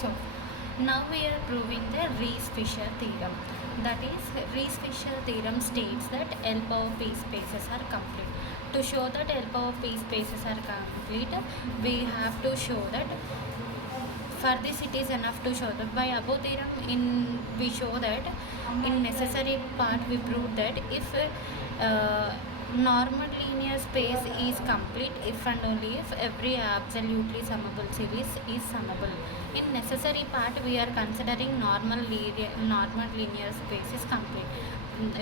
So now we are proving the Rees-Fisher theorem. That is, Rees-Fisher theorem states that L power p spaces are complete. To show that L power p spaces are complete, we have to show that for this it is enough to show that by above theorem we show that in necessary part we prove that if normal linear space is complete if and only if every absolutely summable series is summable. In necessary part we are considering normal linear space is complete,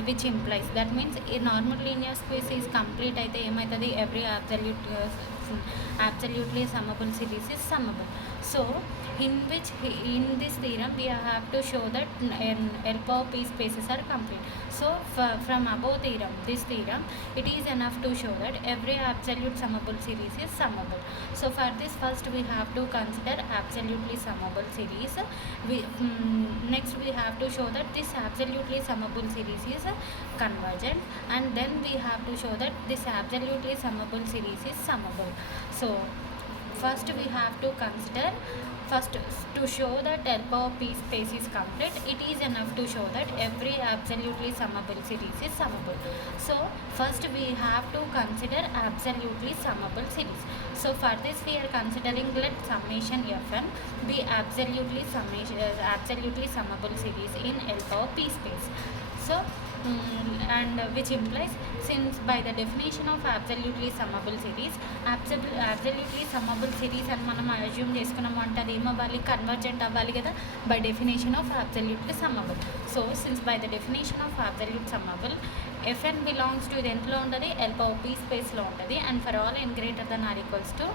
which implies that means a normal linear space is complete అయితే ఏమవుతుంది every absolutely summable series is summable. So in this theorem we have to show that L power p spaces are complete. So from above theorem, this theorem, it is enough to show that every absolute summable series is summable. So for this first we have to consider absolutely summable series. Next we have to show that this absolutely summable series is convergent, and then we have to show that this absolutely summable series is summable. So first we have to consider, first to show that L power p space is complete, it is enough to show that every absolutely summable series is summable. So first we have to consider absolutely summable series. So for this we are considering let summation Fn be absolutely summable series in L power p space. So and which implies, since by the definition of absolutely summable series, absolutely summable series అని మనం assume చేసుకున్నాము అంటే అది ఏమవ్వాలి, convergent అవ్వాలి కదా by definition of absolutely summable. So since by the definition of absolute summable Fn belongs to ఇది ఎంతలో ఉంటుంది, L power p స్పేస్లో ఉంటుంది, and for all n greater than or equals to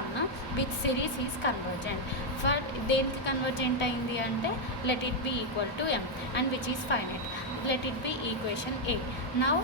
1 which series is convergent. For దేనికి convergent అయింది అంటే let it be equal to m and which is finite. Let it be equation A. Now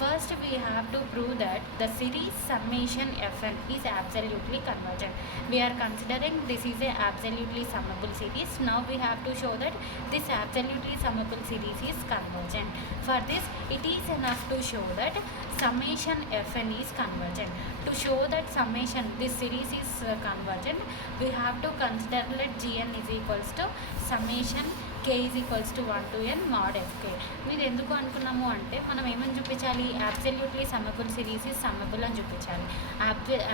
first we have to prove that the series summation Fn is absolutely convergent. We are considering this is a absolutely summable series. Now we have to show that this absolutely summable series is convergent. For this it is enough to show that summation Fn is convergent. To show that summation this series is convergent, we have to consider let Gn is equals to summation k is equals to 1 to n mod fk. మీరు ఎందుకు అనుకున్నాము అంటే మనం ఏమని చూపించాలి, absolutely summable series is summable అని చూపించాలి.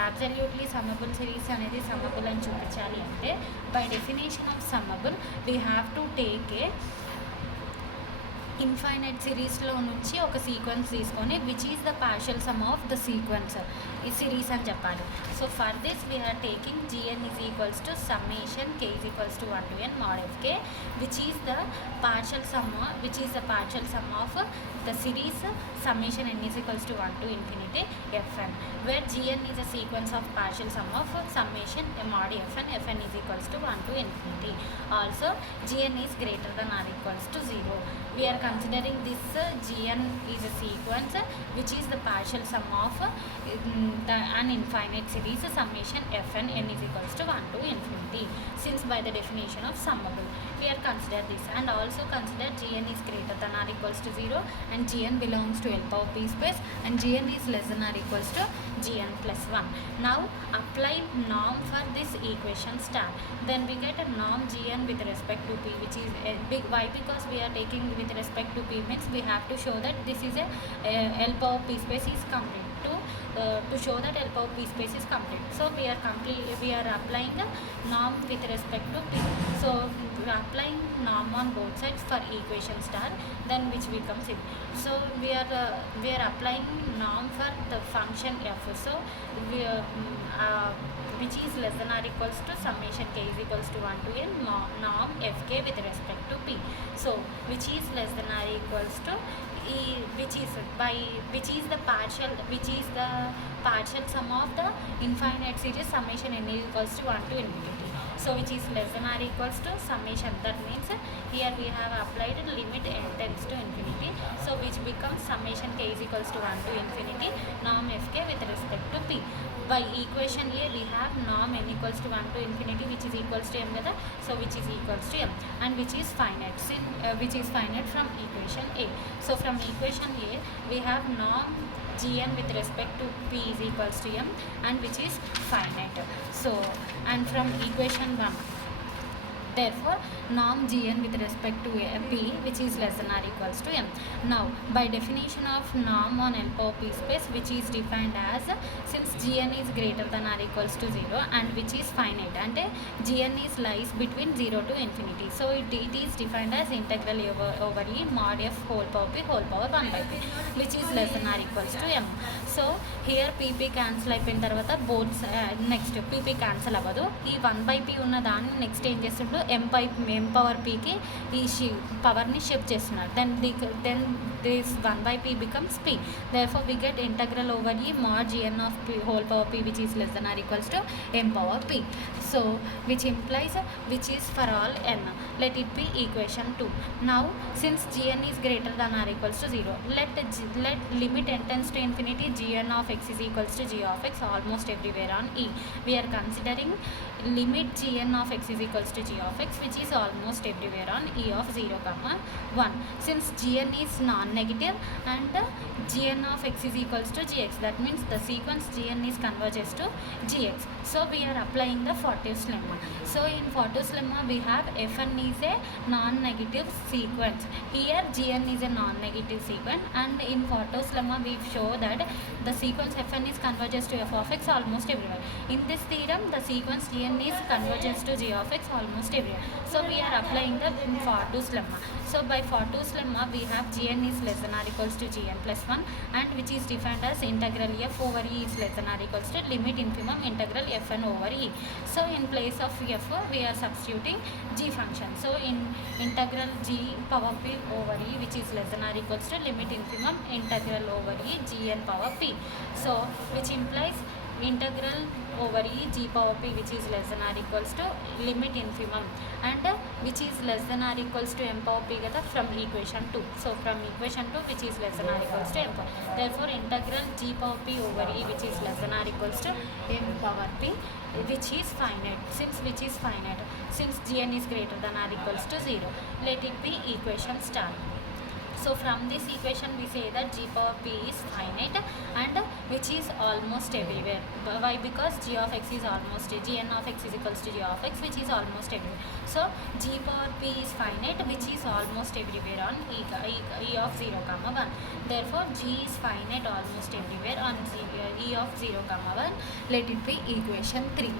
absolutely summable series అనేది summable అని చూపించాలి అంటే by definition of summable we have to take a infinite సిరీస్లో నుంచి ఒక సీక్వెన్స్ తీసుకొని which is the partial sum of the sequence ఈ సిరీస్ అని చెప్పాలి. So for this we're taking G N is equals to summation K is equals to 1 to n mod fk which is the partial sum of the series summation n is equals to 1 to infinity fn, where gn is a sequence of partial sum of summation mod fn is equals to 1 to infinity. Also gn is greater than or equals to 0. We are considering this gn is a sequence which is the partial sum of an infinite series summation fn n is equals to 1 to infinity, since by the definition of summable we are consider this, and also consider gn is greater than or equals to 0 and gn belongs to L power p space and gn is less than or equals to gn plus 1. Now apply norm for this equation star, then we get a norm gn with respect to p which is a big y, because we are taking with respect to p means we have to show that this is a L power p space is complete. To show that L power p space is complete, so we are applying the norm with respect to p. So we are applying norm on both sides for equation star, then which becomes it. So we are applying norm for the function f. So which is less than or equals to summation k is equals to 1 to n norm fk with respect to p. So which is less than or equals to which is the partial sum of the infinite series summation n is equals to 1 to infinity. So which is less than or equals to summation, that means here we have applied limit n tends to infinity, so which becomes summation k is equals to 1 to infinity norm fk with respect to p. By equation A we have norm n equals to 1 to infinity which is equals to m కదా, so which is equals to m and which is finite, which is finite from equation A. So from equation A we have norm gn with respect to p is equals to m and which is finite. So and from equation 1 Therefore, norm Gn with respect to P which is less than or equals to M. Now, by definition of norm on L power P space, which is defined as, since Gn is greater than or equals to 0 and which is finite, and Gn is lies between 0 to infinity. So it is defined as integral over E mod F whole power P whole power 1 by P, which is less than or equals to M. So here PP cancel అయిపోయిన తర్వాత both next PP cancel అవ్వదు. ఈ 1 by P ఉన్న దాన్ని next ఏం చేస్తుండో M power Pకి ఈ పవర్ని shift చేస్తున్నారు. Then this 1 by P becomes P. Therefore we get integral over E mod Gn of P whole power P which is less than or equals to M power P. So which implies which is for all n. Let it be equation 2. Now since Gn is greater than or equals to 0, let limit n tends to infinity Gn of x is equals to g of x almost everywhere on E. We are considering limit Gn of x is equals to g of x which is almost everywhere on E of 0 comma 1. Since Gn is non-negative and Gn of x is equals to gx, that means the sequence Gn is converges to gx. So we are applying the Fortuit's lemma. So in Fortuit's lemma we have Fn is a non-negative sequence. Here Gn is a non-negative sequence, and in Fortuit's lemma we show that the sequence Fn is converges to f of x almost everywhere. In this theorem the sequence Gn is converges to g of x almost everywhere. So we are applying the Fortuit's lemma. So by Fortuit's lemma we have Gn is less than or equals to Gn plus 1, and which is defined as integral f over E is less than or equals to limit infimum integral Fn over E. So in place of f we are substituting g function. So in integral g power P over E which is less than or equals to limit infimum integral over E Gn power P. So which implies integral over E g power P which is less than or equals to limit infimum and which is less than or equals to M power P gada from equation 2. So from equation 2 which is less than or equals to M power. Therefore integral g power P over E which is less than or equals to M power P which is finite. Since Gn is greater than or equals to 0, let it be equation star. So from this equation we say that g power P is finite and which is almost everywhere. Why? Because g of x is almost, Gn of x is equals to g of x which is almost everywhere. So g power P is finite which is almost everywhere on E of 0 comma 1. Therefore g is finite almost everywhere on E of 0 comma 1. Let it be equation 3.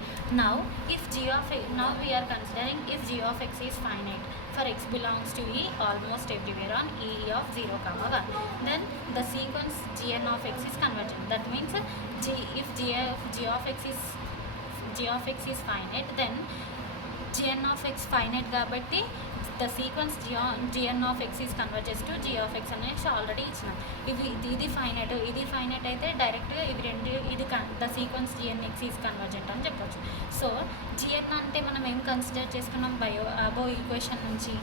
Now if now we are considering if g of x is finite for x belongs to E almost everywhere on E of 0 comma 1, then the sequence Gn of x is convergent. That means if g of x is finite, then Gn of x finite కాబట్టి the sequence Gn of x is converges to g of x అనేసి already ఇచ్చినాం. ఇది finite అయితే డైరెక్ట్గా ఇవి రెండు ఇది the sequence Gn x is convergent అని చెప్పొచ్చు. సో Gn అంటే మనం ఏం కన్సిడర్ చేసుకున్నాం అబో ఈక్వేషన్ నుంచి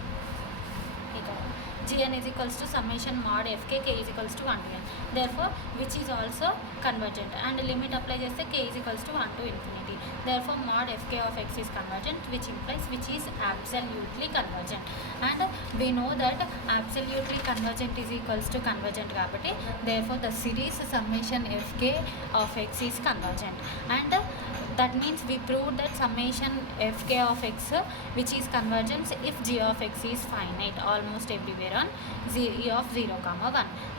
Gn is equals to summation mod fk k is equals to 1 to n. Therefore which is also convergent and limit apply చేస్తే k is equals to 1 to infinity. Therefore mod fk of x is convergent, which implies which is absolutely convergent, and we know that absolutely convergent is equals to convergent కాబట్టి therefore the series summation fk of x is convergent, and that means we proved that summation fk of x which is convergence if g of x is finite almost everywhere on E of 0 comma 1.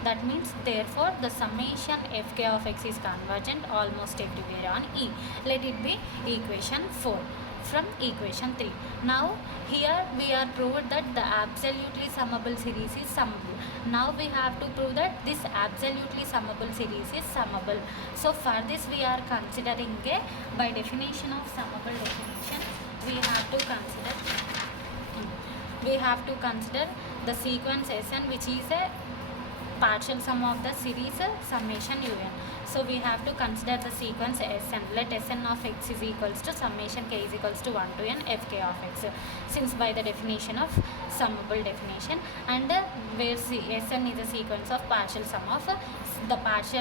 That means therefore the summation fk of x is convergent almost everywhere on E. Let it be equation 4 from equation 3. Now here we are proved that the absolutely summable series is summable. Now we have to prove that this absolutely summable series is summable. So for this we are considering by definition of summable definition we have to consider the sequence Sn which is a partial sum of the series summation un. So we have to consider the sequence Sn. Let Sn of x is equals to summation k is equals to 1 to n fk of x, since by the definition of summable definition, and where Sn is a sequence of partial sum of the partial